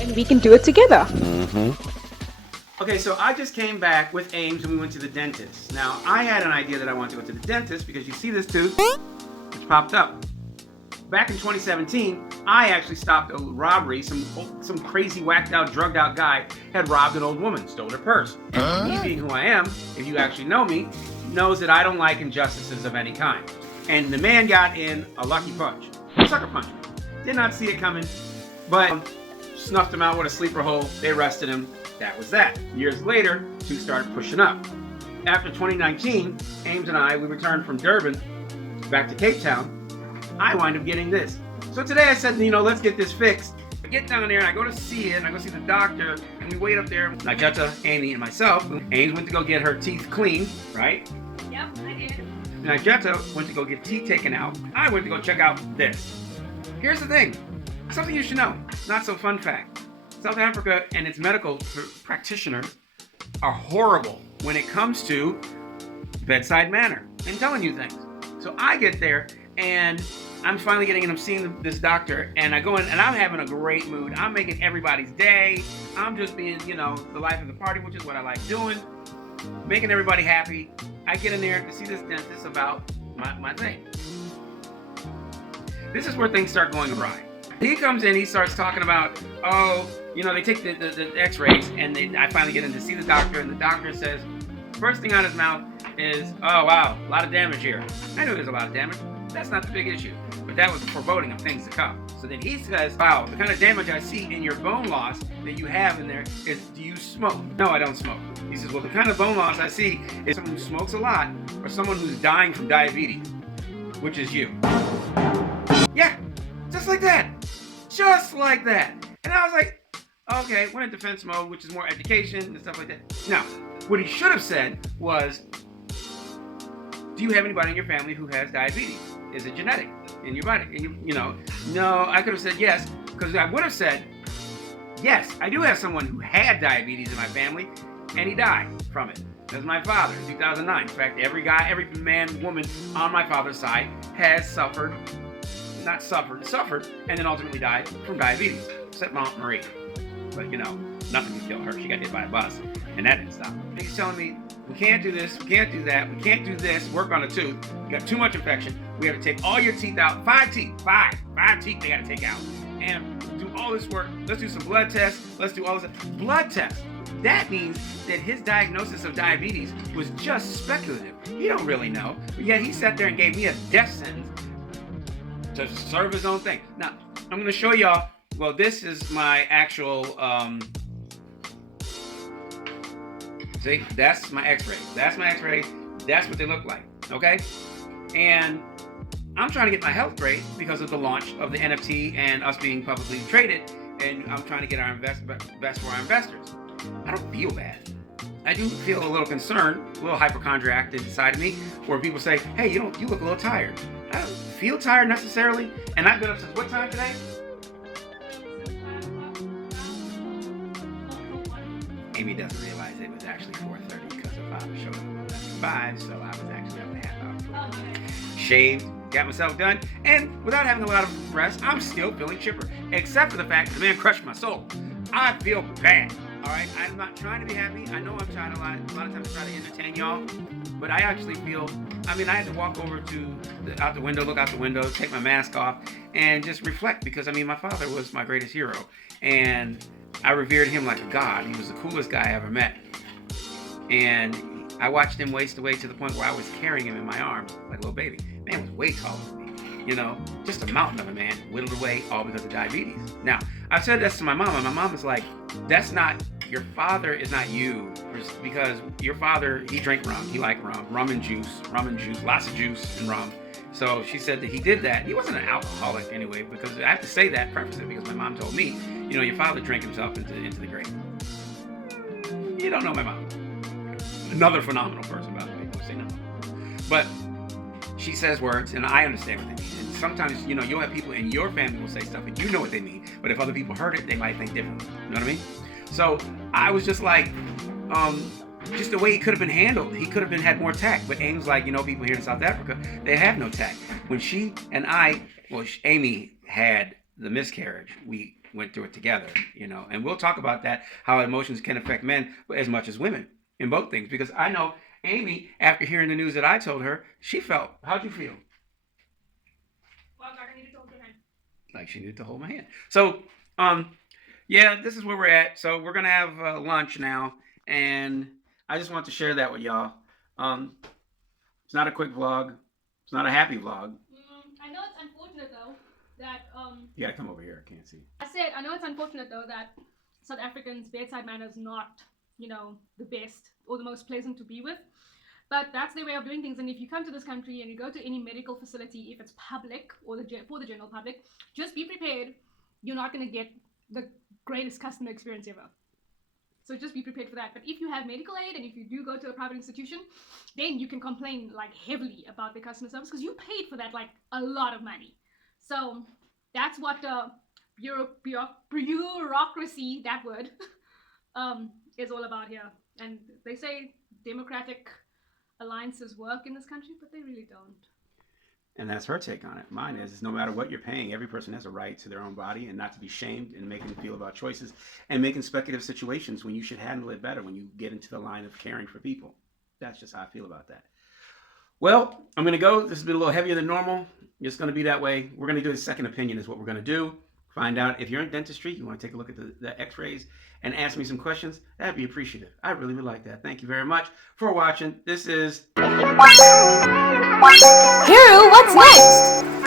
and we can do it together. Okay, so I just came back with Aimz and we went to the dentist. Now, I had an idea that I wanted to go to the dentist because you see this tooth, which popped up. Back in 2017, I actually stopped a robbery. Some crazy, whacked out, drugged out guy had robbed an old woman, stole her purse. Me being who I am, if you actually know me, knows that I don't like injustices of any kind. And the man got in a lucky punch. Sucker punch me. Did not see it coming, but snuffed him out with a sleeper hole. They arrested him. That was that. Years later, two started pushing up. After 2019, Aimz and I, we returned from Durban back to Cape Town. I wind up getting this. So today I said, let's get this fixed. I get down there and I go to see it, and I go see the doctor, and we wait up there. Najeta, Amy, and myself. Aimz went to go get her teeth cleaned, right? Yep, I did. Najeta went to go get teeth taken out. I went to go check out this. Here's the thing. Something you should know. Not so fun fact. South Africa and its medical practitioners are horrible when it comes to bedside manner and telling you things. So I get there and I'm finally getting in, I'm seeing this doctor, and I go in and I'm having a great mood. I'm making everybody's day. I'm just being, the life of the party, which is what I like doing. Making everybody happy. I get in there to see this dentist about my thing. This is where things start going awry. He comes in, he starts talking about, they take the x-rays, and I finally get in to see the doctor, and the doctor says, first thing out of his mouth is, oh wow, a lot of damage here. I knew there's a lot of damage. That's not the big issue, but that was foreboding of things to come. So then he says, wow, the kind of damage I see in your bone loss that you have in there is, do you smoke? No, I don't smoke. He says, well, the kind of bone loss I see is someone who smokes a lot or someone who's dying from diabetes, which is you. Yeah, just like that. Just like that. And I was like, okay, we're in defense mode, which is more education and stuff like that. Now, what he should have said was, do you have anybody in your family who has diabetes? Is it genetic in your body? And no, I could have said yes, because I would have said, yes, I do have someone who had diabetes in my family, and he died from it. That was my father in 2009. In fact, every man, woman on my father's side has suffered, and then ultimately died from diabetes, except Mount Marie. But nothing can kill her. She got hit by a bus, and that didn't stop. He's telling me, we can't do this, we can't do that, we can't do this, work on a tooth. You got too much infection. We have to take all your teeth out. Five teeth they got to take out. And do all this work. Let's do some blood tests. Let's do all this. Blood tests. That means that his diagnosis of diabetes was just speculative. He don't really know. But yet he sat there and gave me a death sentence to serve his own thing. Now, I'm going to show y'all. Well, this is my actual, see, that's my x-ray. That's my x-ray. That's what they look like, okay? And I'm trying to get my health great because of the launch of the NFT and us being publicly traded, and I'm trying to get our best for our investors. I don't feel bad. I do feel a little concerned, a little hypochondriac inside of me, where people say, hey, you look a little tired. I don't feel tired necessarily, and I've been up since what time today? Amy doesn't realize it was actually 4:30 because her father showed up at 5, so I was actually up a half hour. Shaved, got myself done, and without having a lot of rest, I'm still feeling chipper, except for the fact that the man crushed my soul. I feel bad, all right? I'm not trying to be happy. I know I'm trying a lot of times to try to entertain y'all, but I actually feel, I had to walk over to out the window, look out the window, take my mask off, and just reflect, because my father was my greatest hero, and I revered him like a god. He was the coolest guy I ever met. And I watched him waste away to the point where I was carrying him in my arms like a little baby. Man was way taller than me. Just a mountain of a man, whittled away all because of diabetes. Now, I've said this to my mom, and my mom is like, your father is not you, because your father, he drank rum. He liked rum and juice, lots of juice and rum. So she said that he did that. He wasn't an alcoholic anyway, because I have to say that, preface it, because my mom told me, your father drank himself into the grave. You don't know my mom. Another phenomenal person, by the way. Don't say no. But she says words, and I understand what they mean. And sometimes, you'll have people in your family will say stuff, and you know what they mean. But if other people heard it, they might think differently. You know what I mean? So I was just like, just the way it could have been handled. He could have had more tact. But Aimz, like, people here in South Africa, they have no tact. When she and Amy had the miscarriage, we went through it together, you know. And we'll talk about that, how emotions can affect men as much as women in both things. Because I know Amy, after hearing the news that I told her, she felt, how'd you feel? Well, I needed to hold your hand. Like she needed to hold my hand. So, yeah, this is where we're at. So we're gonna have lunch now, and I just want to share that with y'all. It's not a quick vlog. It's not a happy vlog. I know it's unfortunate though that you gotta come over here. I can't see. I know it's unfortunate though that South Africans' bedside manner is not, you know, the best or the most pleasant to be with. But that's their way of doing things. And if you come to this country and you go to any medical facility, if it's public or for the general public, just be prepared. You're not going to get the greatest customer experience ever. So just be prepared for that. But if you have medical aid and if you do go to a private institution, then you can complain like heavily about the customer service because you paid for that like a lot of money. So that's what bureaucracy, that word, is all about here. And they say democratic alliances work in this country, but they really don't. And that's her take on it. Mine is no matter what you're paying, every person has a right to their own body and not to be shamed and making them feel about choices and making speculative situations when you should handle it better when you get into the line of caring for people. That's just how I feel about that. Well, I'm going to go. This has been a little heavier than normal. It's going to be that way. We're going to do a second opinion is what we're going to do. Find out if you're in dentistry, you want to take a look at the x-rays and ask me some questions. That'd be appreciative. I really would like that. Thank you very much for watching. This is Hero, what's next?